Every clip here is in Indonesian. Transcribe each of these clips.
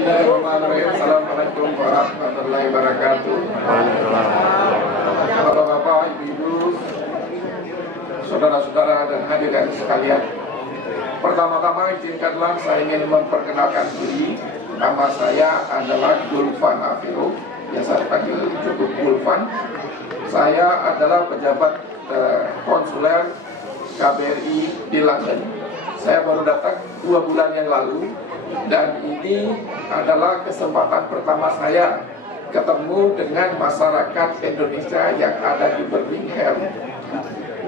Bismillahirrahmanirrahim. Assalamualaikum warahmatullahi wabarakatuh. Bapak-bapak, ibu-ibu, saudara-saudara dan hadirin sekalian. Pertama-tama izinkanlah saya ingin memperkenalkan diri. Nama saya adalah Gulfan Afiru, biasa dipanggil cukup Gulfan. Saya adalah pejabat konsuler KBRI di London. Saya baru datang 2 bulan yang lalu, dan ini adalah kesempatan pertama saya ketemu dengan masyarakat Indonesia yang ada di Birmingham.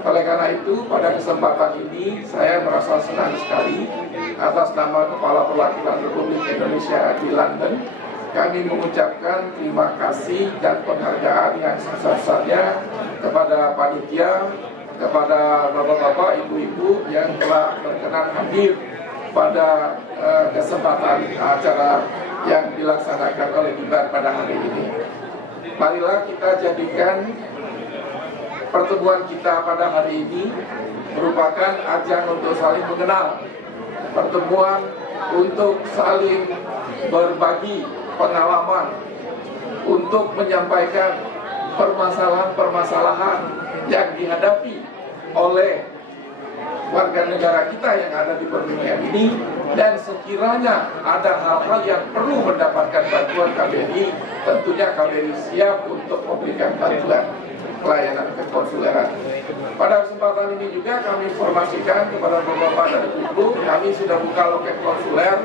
Oleh karena itu, pada kesempatan ini saya merasa senang sekali atas nama Kepala Perwakilan Republik Indonesia di London. Kami mengucapkan terima kasih dan penghargaan yang sebesar-besarnya kepada panitia, kepada bapak-bapak, ibu-ibu yang telah berkenan hadir pada kesempatan acara yang dilaksanakan oleh Kibar pada hari ini. Marilah kita jadikan pertemuan kita pada hari ini merupakan ajang untuk saling mengenal, pertemuan untuk saling berbagi pengalaman, untuk menyampaikan permasalahan-permasalahan yang dihadapi oleh warga negara kita yang ada di Birmingham ini, dan sekiranya ada hal-hal yang perlu mendapatkan bantuan KBRI, tentunya KBRI siap untuk memberikan bantuan pelayanan kekonsuleran. Pada kesempatan ini juga kami informasikan kepada bapak-bapak dan ibu, kami sudah buka loket konsuler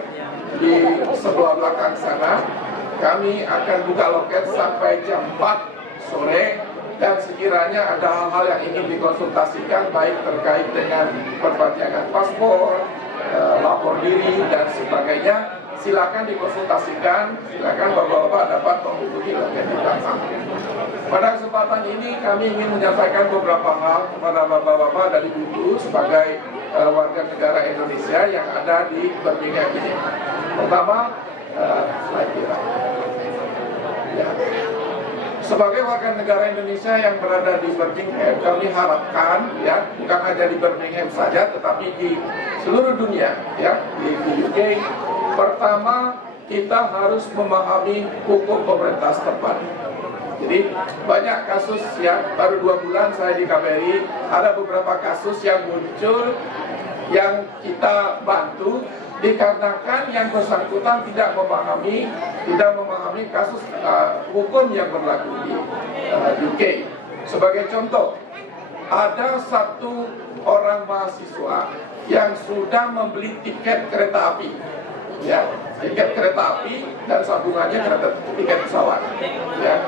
di sebelah belakang sana. Kami akan buka loket sampai jam 4 sore. Dan sekiranya ada hal-hal yang ingin dikonsultasikan, baik terkait dengan perpanjangan paspor, lapor diri, dan sebagainya, silakan dikonsultasikan. Silakan bapak-bapak dapat menghubungi loket di belakang. Pada kesempatan ini kami ingin menyampaikan beberapa hal kepada bapak-bapak dan ibu sebagai warga negara Indonesia yang ada di Birmingham ini. Pertama, slide kira. Ya. Sebagai warga negara Indonesia yang berada di Birmingham, kami harapkan ya, bukan hanya di Birmingham saja, tetapi di seluruh dunia, ya, di UK. Pertama, kita harus memahami hukum pemerintah setempat. Jadi banyak kasus ya, baru 2 bulan saya di KBRI, ada beberapa kasus yang muncul yang kita bantu dikarenakan yang bersangkutan tidak memahami kasus hukum yang berlaku di UK. Sebagai contoh, ada satu orang mahasiswa yang sudah membeli tiket kereta api, ya, tiket kereta api dan sambungannya tiket pesawat, ya.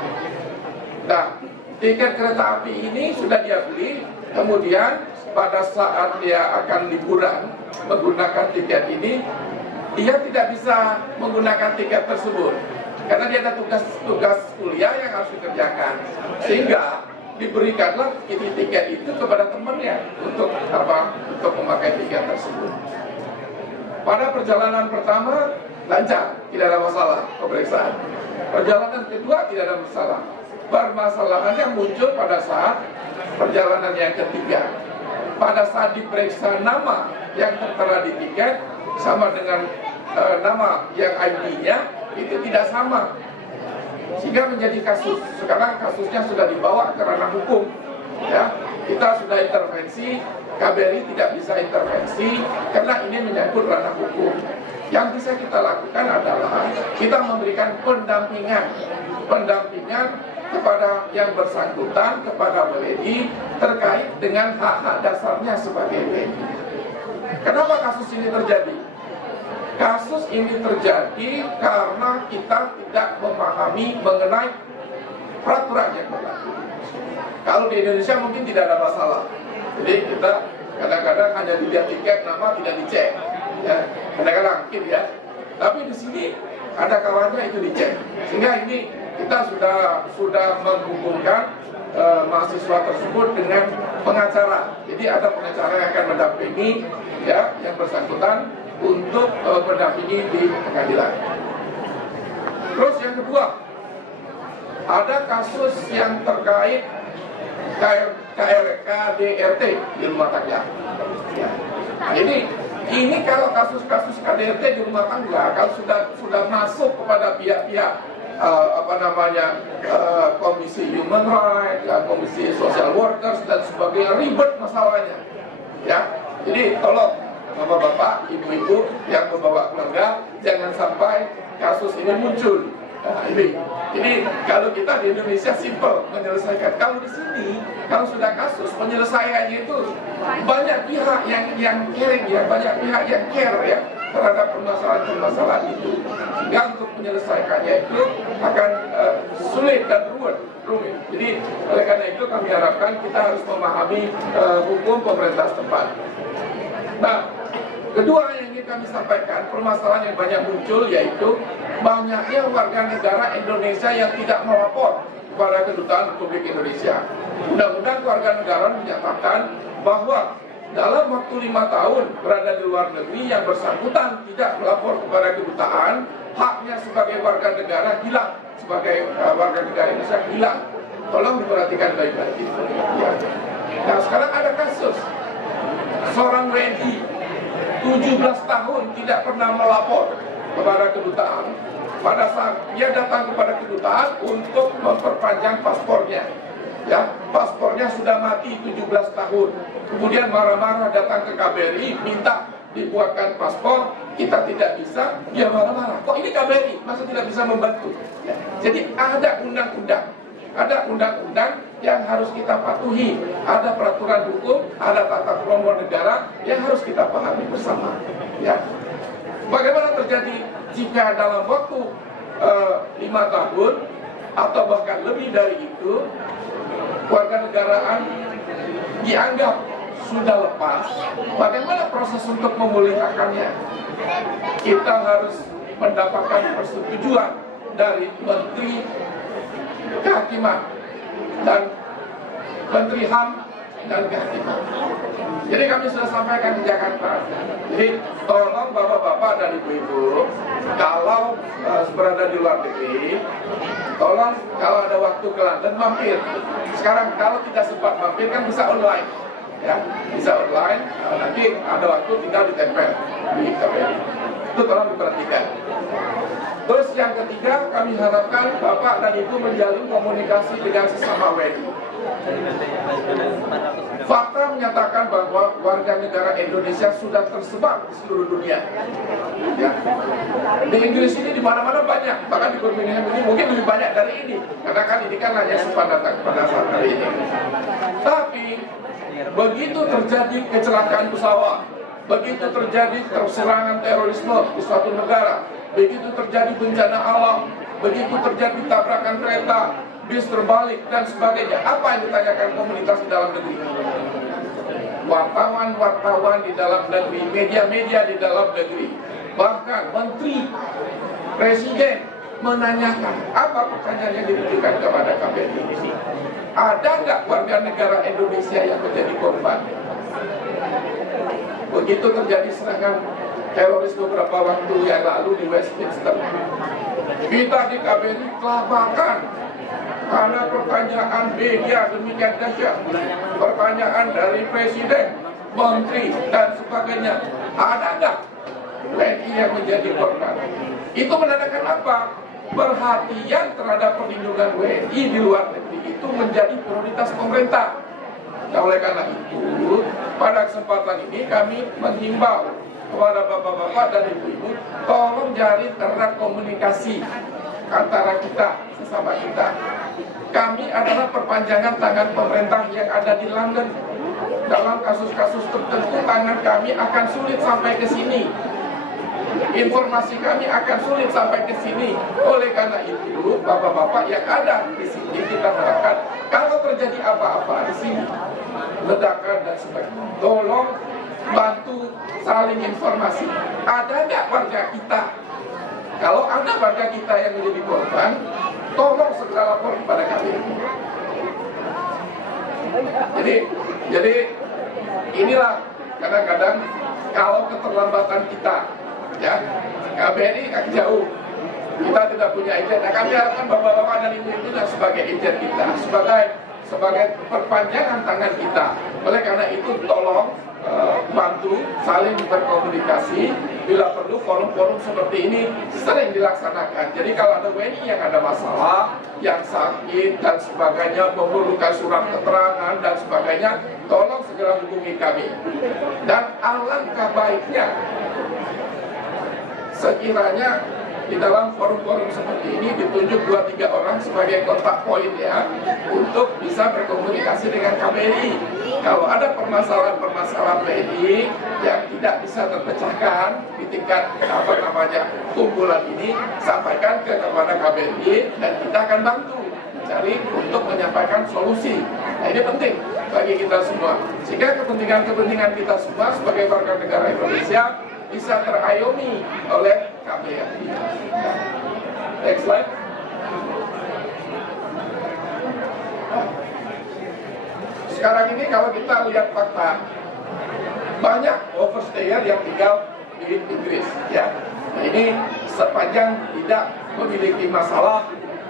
Nah, tiket kereta api ini sudah dia beli, kemudian pada saat dia akan liburan menggunakan tiket ini, dia tidak bisa menggunakan tiket tersebut karena dia ada tugas kuliah yang harus dikerjakan, sehingga diberikanlah tiket itu kepada temannya untuk memakai tiket tersebut. Pada perjalanan pertama lancar, tidak ada masalah pemeriksaan. Perjalanan kedua tidak ada masalah. Permasalahannya muncul pada saat perjalanan yang ketiga. Pada saat diperiksa nama yang tertera di tiket sama dengan nama yang ID-nya itu tidak sama, sehingga menjadi kasus. Sekarang kasusnya sudah dibawa ke ranah hukum, ya. Kita sudah intervensi, KBRI tidak bisa intervensi karena ini menyangkut ranah hukum. Yang bisa kita lakukan adalah kita memberikan pendampingan kepada yang bersangkutan, kepada WNI terkait dengan hak-hak dasarnya sebagai WNI. Kenapa kasus ini terjadi? Kasus ini terjadi karena kita tidak memahami mengenai peraturan yang berlaku. Kalau di Indonesia mungkin tidak ada masalah. Jadi kita kadang-kadang hanya dilihat tiket, nama tidak dicek, ya, kadang-kadang mungkin ya. Tapi di sini ada kalanya itu dicek, sehingga ini kita sudah menghubungkan mahasiswa tersebut dengan pengacara. Jadi ada pengacara yang akan mendampingi ya yang bersangkutan untuk mendampingi di pengadilan. Terus yang kedua, ada kasus yang terkait KDRT di rumah tangga. Ya. Ini Ini kalau kasus-kasus KDRT di rumah tangga, kalau sudah masuk kepada pihak-pihak Komisi Human Rights, Komisi Social Workers dan sebagainya, ribet masalahnya. Ya, jadi tolong bapak-bapak, ibu-ibu yang membawa keluarga, jangan sampai kasus ini muncul. Nah, ini kalau kita di Indonesia simple menyelesaikan. Kalau di sini, kalau sudah kasus, penyelesaiannya itu banyak pihak yang caring ya, banyak pihak yang care ya terhadap permasalahan-permasalahan itu. Sehingga untuk menyelesaikannya itu akan sulit dan rumit. Jadi oleh karena itu kami harapkan kita harus memahami hukum pemerintah setempat. Nah, kedua yang ingin kami sampaikan, permasalahan yang banyak muncul yaitu banyaknya warga negara Indonesia yang tidak melapor kepada Kedutaan Republik Indonesia. Undang-undang keluarga negara menyatakan bahwa dalam waktu 5 tahun berada di luar negeri yang bersangkutan tidak melapor kepada kedutaan, haknya sebagai warga negara hilang, sebagai warga negara Indonesia hilang. Tolong diperhatikan baik-baik. Ya. Nah, sekarang ada kasus seorang WNI 17 tahun tidak pernah melapor kepada kedutaan. Pada saat dia datang kepada kedutaan untuk memperpanjang paspornya, ya, paspornya sudah mati 17 tahun. Kemudian marah-marah datang ke KBRI minta dibuatkan paspor, kita tidak bisa, dia marah-marah. Kok ini KBRI, masa tidak bisa membantu? Ya. Jadi ada undang-undang yang harus kita patuhi, ada peraturan hukum, ada tata kelola negara yang harus kita pahami bersama. Ya, bagaimana terjadi jika dalam waktu 5 tahun atau bahkan lebih dari itu warga negaraan dianggap sudah lepas? Bagaimana proses untuk memulihkannya? Kita harus mendapatkan persetujuan dari Menteri Kehakiman dan Menteri HAM dan Kehakiman. Jadi kami sudah sampaikan di Jakarta. Jadi tolong bapak-bapak dan ibu-ibu, kalau berada di luar negeri, tolong kalau ada waktu ke London mampir. Sekarang kalau tidak sempat mampir kan bisa online, ya, bisa online. Nanti ada waktu tinggal ditempel di KBRI. Itu tolong diperhatikan. Terus yang ketiga, kami harapkan Bapak dan Ibu menjalin komunikasi dengan sesama WNI. Fakta menyatakan bahwa warga negara Indonesia sudah tersebar di seluruh dunia. Ya. Di Inggris ini di mana-mana banyak, bahkan di Birmingham ini mungkin lebih banyak dari ini, karena kan ini kan hanya sempat datang pada saat hari ini. Tapi begitu terjadi kecelakaan pesawat, begitu terjadi serangan terorisme di suatu negara, begitu terjadi bencana alam, begitu terjadi tabrakan kereta, bis terbalik dan sebagainya, apa yang ditanyakan komunitas di dalam negeri? Wartawan di dalam negeri, media-media di dalam negeri, bahkan menteri, presiden menanyakan apa pertanyaan yang ditujukan kepada KBRI ini. Ada nggak warga negara Indonesia yang menjadi korban? Begitu terjadi serangan teroris beberapa waktu yang lalu di Westminster, kita di KBRI kelabakan karena pertanyaan media demikian dahsyat, pertanyaan dari presiden, menteri dan sebagainya. Ada nggak WNI yang menjadi korban? Itu menandakan apa? Perhatian terhadap perlindungan WNI di luar negeri itu menjadi prioritas pemerintah. Nah, oleh karena itu, pada kesempatan ini kami menghimbau kepada bapak-bapak dan ibu-ibu, tolong jalin erat komunikasi antara kita sesama kita. Kami adalah perpanjangan tangan pemerintah yang ada di London. Dalam kasus-kasus tertentu tangan kami akan sulit sampai ke sini. Informasi kami akan sulit sampai ke sini. Oleh karena itu, bapak-bapak yang ada di sini, kita harapkan kalau terjadi apa-apa di sini, ledakan dan sebagainya, tolong bantu saling informasi. Ada nggak warga kita? Kalau ada warga kita yang menjadi korban, tolong segera lapor kepada kami. Jadi inilah kadang-kadang kalau keterlambatan kita, ya, KBRI jauh, kita tidak punya agent. Nah, kami harapkan bapak-bapak dan ibu-ibu sebagai agent kita, sebagai perpanjangan tangan kita. Oleh karena itu tolong bantu, saling berkomunikasi. Bila perlu forum-forum seperti ini sering dilaksanakan. Jadi kalau ada WNI yang ada masalah, yang sakit dan sebagainya, memerlukan surat keterangan dan sebagainya, tolong segera hubungi kami. Dan alangkah baiknya sekiranya di dalam forum-forum seperti ini ditunjuk 2-3 orang sebagai kontak point ya, untuk bisa berkomunikasi dengan KBRI. Kalau ada permasalahan-permasalahan BNI yang tidak bisa terpecahkan di tingkat kumpulan ini, sampaikan kepada KBRI dan kita akan bantu mencari untuk menyampaikan solusi. Nah, ini penting bagi kita semua, sehingga kepentingan-kepentingan kita semua sebagai warga negara Indonesia bisa terayomi oleh KBRI. Next slide. Sekarang ini kalau kita lihat fakta, banyak overstayer yang tinggal di Inggris ya. Nah, ini sepanjang tidak memiliki masalah,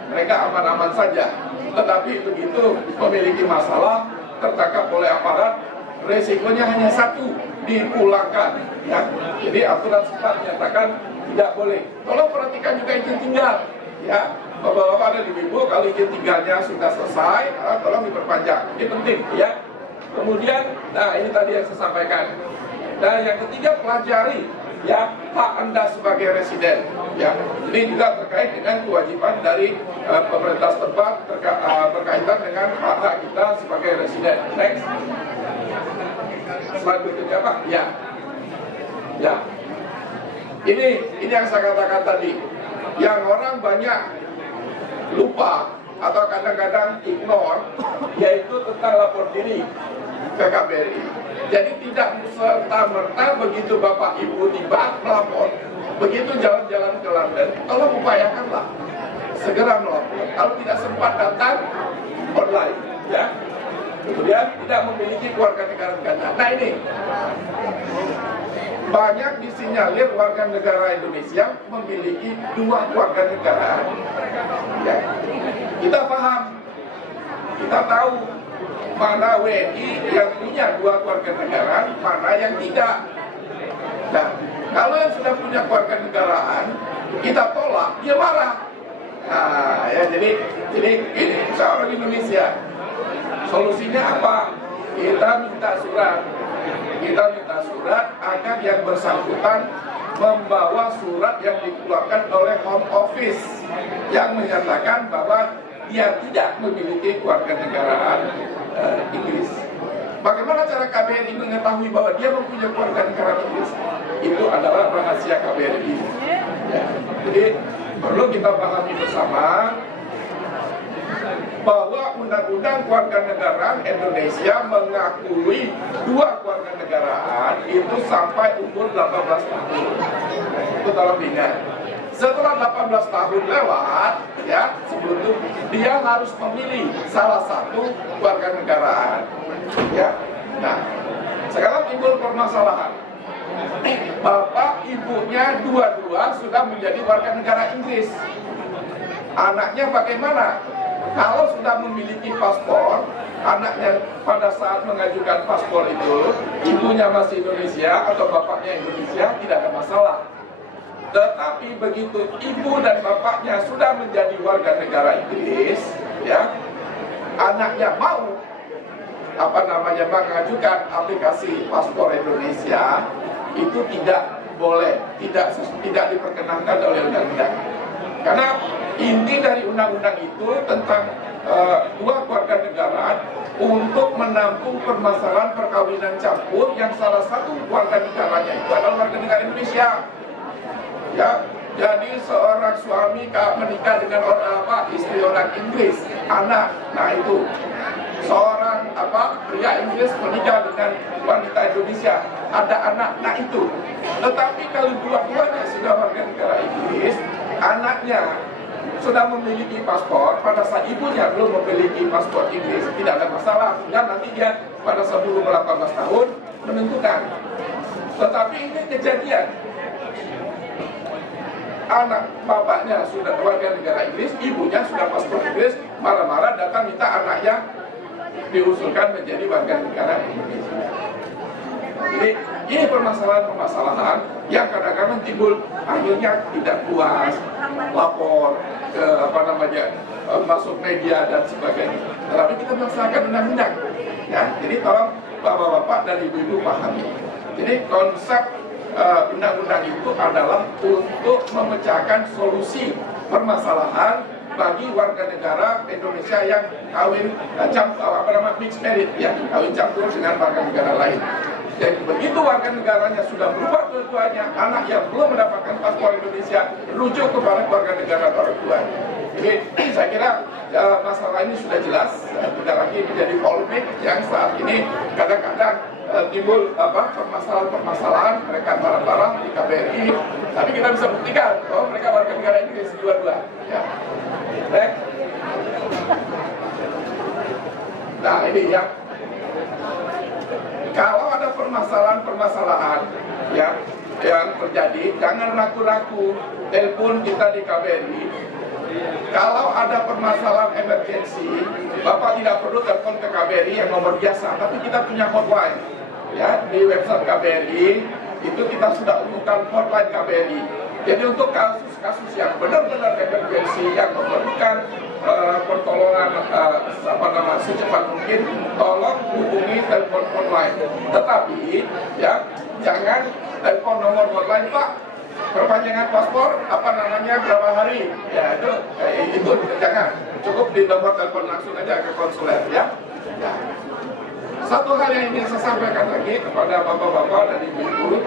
mereka aman-aman saja. Tetapi begitu memiliki masalah, tertangkap oleh aparat, resikonya hanya satu, dipulangkan ya. Jadi aturan setempat menyatakan tidak boleh. Tolong perhatikan juga izin tinggal ya. Bapak-bapak ada di Bibo, kalau izin tinggalnya sudah selesai, tolong diperpanjang. Ini penting ya. Kemudian, nah ini tadi yang saya sampaikan. Dan yang ketiga, pelajari ya hak Anda sebagai residen ya. Ini juga terkait dengan kewajiban dari pemerintah setempat berkaitan dengan hak kita sebagai residen. Next. Slide berikutnya Pak. Ya. Ya. Ini yang saya katakan tadi. Yang orang banyak lupa atau kadang-kadang ignore, yaitu tentang lapor diri ke KBRI. Jadi tidak serta-merta begitu Bapak Ibu tiba melapor, begitu jalan-jalan ke London, tolong upayakanlah segera melapor. Kalau tidak sempat datang online, ya. Kemudian tidak memiliki keluarga negara ganda. Nah ini banyak disinyalir warga negara Indonesia memiliki 2 keluarga negaraan. Ya. Kita paham, kita tahu mana WNI yang punya 2 keluarga negaraan, mana yang tidak. Nah, kalau yang sudah punya keluarga negaraan, kita tolak, dia marah. Nah, ya jadi ini seorang Indonesia. Solusinya apa? Kita minta surat. Kita minta surat agar yang bersangkutan membawa surat yang dikeluarkan oleh Home Office yang menyatakan bahwa dia tidak memiliki keluarga negaraan Inggris. Bagaimana cara KBRI mengetahui bahwa dia mempunyai keluarga negaraan Inggris? Itu adalah rahasia KBRI. Ya. Jadi perlu kita pahami bersama bahwa Undang-Undang Kewarganegaraan Indonesia mengakui 2 keluarga negaraan itu sampai umur 18 tahun. Itu tolong diingat. Setelah 18 tahun lewat, ya, sebelum itu dia harus memilih salah satu keluarga negaraan. Ya. Nah, sekarang timbul permasalahan. Bapak ibunya dua-dua sudah menjadi warga negara Inggris. Anaknya bagaimana? Kalau sudah memiliki paspor, anaknya pada saat mengajukan paspor itu, ibunya masih Indonesia atau bapaknya Indonesia, tidak ada masalah. Tetapi begitu ibu dan bapaknya sudah menjadi warga negara Inggris, ya, anaknya mau mengajukan aplikasi paspor Indonesia, itu tidak boleh, tidak diperkenankan oleh undang-undang. Karena inti dari undang-undang itu tentang 2 keluarga negaraan untuk menampung permasalahan perkawinan campur yang salah satu keluarga negaranya itu adalah warga negara Indonesia. Ya, jadi seorang suami menikah dengan istri orang Inggris, anak, nah itu seorang pria Inggris menikah dengan wanita Indonesia, ada anak, nah itu. Tetapi kalau dua-duanya sudah warga negara Inggris, anaknya sudah memiliki paspor, pada saat ibunya belum memiliki paspor Inggris, tidak ada masalah. Dan nanti dia pada saat umur 18 tahun menentukan. Tetapi ini kejadian, anak bapaknya sudah warga negara Inggris, ibunya sudah paspor Inggris, marah-marah datang minta anaknya diusulkan menjadi warga negara Indonesia. Jadi ini permasalahan-permasalahan yang kadang-kadang timbul, akhirnya tidak puas, lapor ke masuk media dan sebagainya. Tapi kita melaksanakan undang-undang, ya. Jadi tolong bapak-bapak dan ibu-ibu pahami. Jadi konsep undang-undang itu adalah untuk memecahkan solusi permasalahan bagi warga negara Indonesia yang kawin mixed marriage, ya, kawin campur dengan warga negara lain. Jadi begitu warga negaranya sudah berubah dua-duanya, anak yang belum mendapatkan paspor Indonesia rujuk kepada warga negara orang tuanya. Jadi saya kira masalah ini sudah jelas, tidak lagi menjadi polemik yang saat ini kadang-kadang timbul permasalahan mereka barang-barang di KBRI, tapi kita bisa buktikan bahwa mereka warga negara Inggris dua-dua. Ya. Baik. Nah ini ya. Kalau ada permasalahan ya yang terjadi, jangan ragu-ragu, telepon kita di KBRI. Kalau ada permasalahan emergensi, Bapak tidak perlu telepon ke KBRI yang nomor biasa, tapi kita punya hotline. Ya, di website KBRI itu kita sudah umumkan hotline KBRI. Jadi untuk kasus-kasus yang benar-benar emergensi yang memerlukan pertolongan secepat mungkin, tolong hubungi telepon hotline. Tetapi ya jangan telepon nomor hotline, Pak, perpanjangan paspor berapa hari, ya itu jangan, cukup di nomor telepon langsung aja ke konsuler, ya. Satu hal yang ingin saya sampaikan lagi kepada bapak-bapak dan ibu-ibu,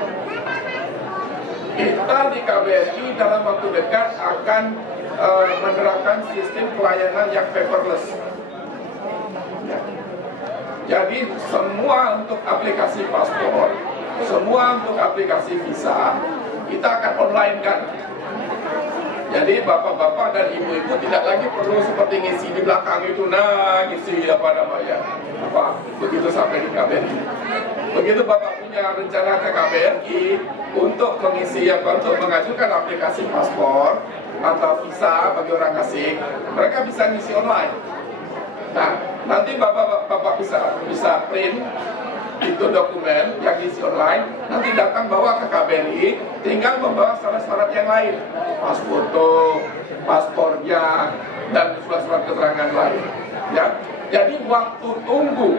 kita di KBRI dalam waktu dekat akan menerapkan sistem pelayanan yang paperless. Ya. Jadi semua untuk aplikasi paspor, semua untuk aplikasi visa, kita akan online kan. Jadi bapak-bapak dan ibu-ibu tidak lagi perlu seperti ngisi di belakang itu, ngisi begitu sampai di KBRI. Begitu bapak punya rencana ke KBRI untuk mengisi untuk mengajukan aplikasi paspor atau visa bagi orang asing, mereka bisa ngisi online. Nah, nanti bapak bisa print itu dokumen yang isi online, nanti datang bawa ke KBRI, tinggal membawa syarat-syarat yang lain, paspornya, dan surat-surat keterangan lain. Ya, jadi waktu tunggu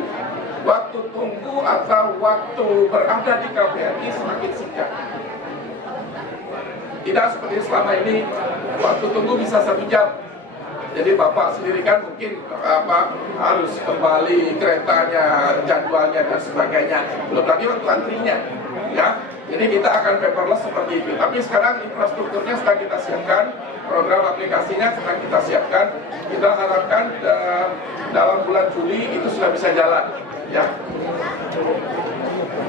atau waktu berada di KBRI semakin singkat. Tidak seperti selama ini, waktu tunggu bisa 1 jam. Jadi bapak sendiri kan mungkin harus kembali keretanya, jadwalnya dan sebagainya. Belum lagi waktu antrinya, ya. Jadi kita akan paperless seperti itu. Tapi sekarang infrastrukturnya sedang kita siapkan, program aplikasinya sedang kita siapkan. Kita harapkan dalam bulan Juli itu sudah bisa jalan, ya.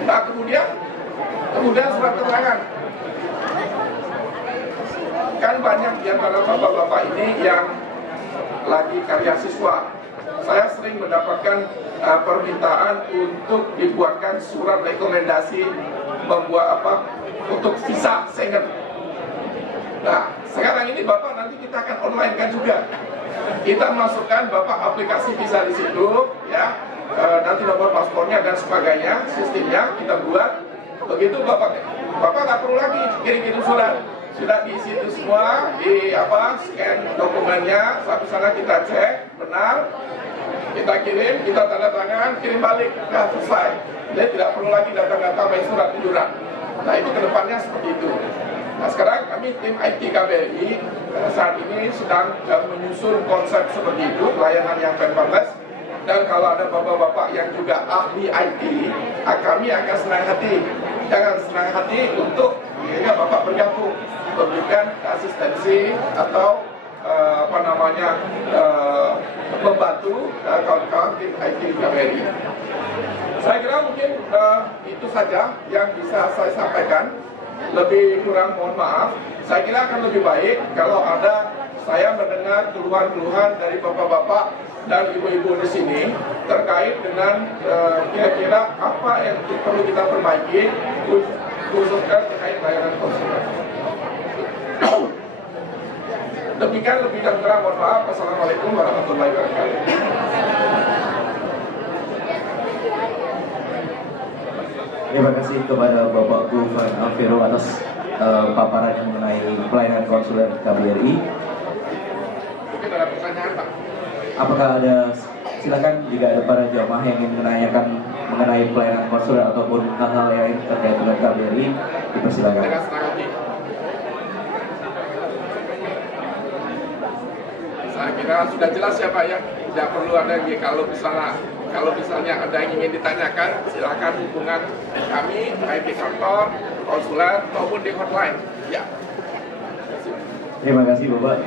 Nah kemudian surat keterangan. Kan banyak di antara bapak-bapak ini yang lagi karya siswa. Saya sering mendapatkan permintaan untuk dibuatkan surat rekomendasi membuat untuk visa Schengen. Nah, sekarang ini bapak nanti kita akan online kan juga. Kita masukkan bapak aplikasi visa di situ, ya. Nanti nomor paspornya dan sebagainya, sistemnya kita buat. Begitu bapak nggak perlu lagi kirim surat. Sudah diisi itu semua, scan dokumennya, satu sana kita cek, benar, kita kirim, kita tanda tangan, kirim balik, nah selesai. Jadi tidak perlu lagi datang-datang main surat kunjuran. Nah itu kedepannya seperti itu. Nah sekarang kami tim IT KBRI saat ini sedang menyusun konsep seperti itu, pelayanan yang paperless. Dan kalau ada bapak-bapak yang juga ahli IT, kami akan senang hati. Jangan senang hati untuk bapak bergabung, memberikan asistensi atau membantu kawan-kawan tim IT di KBRI. Saya kira mungkin itu saja yang bisa saya sampaikan. Lebih kurang mohon maaf. Saya kira akan lebih baik kalau ada saya mendengar keluhan-keluhan dari bapak-bapak dan ibu-ibu di sini terkait dengan kira-kira apa yang perlu kita perbaiki, khususnya terkait layanan konsuler. Demikian lebih dan kurang mohon maaf. Wassalamualaikum warahmatullahi wabarakatuh. Terima kasih kepada Bapak Gufran Alvero atas paparan yang mengenai pelayanan konsuler KBRI. Mungkin ada pertanyaan, Pak? Apakah ada, silakan jika ada para jamaah yang ingin menanyakan mengenai pelayanan konsuler ataupun hal-hal yang terkait dengan KBRI, dipersilakan. Dengan senang hati. Saya kira sudah jelas ya Pak ya. Tidak perlu ada lagi kalau misalnya ada yang ingin ditanyakan, silakan hubungan kami baik di kantor, konsuler maupun di hotline. Ya. Terima kasih Bapak.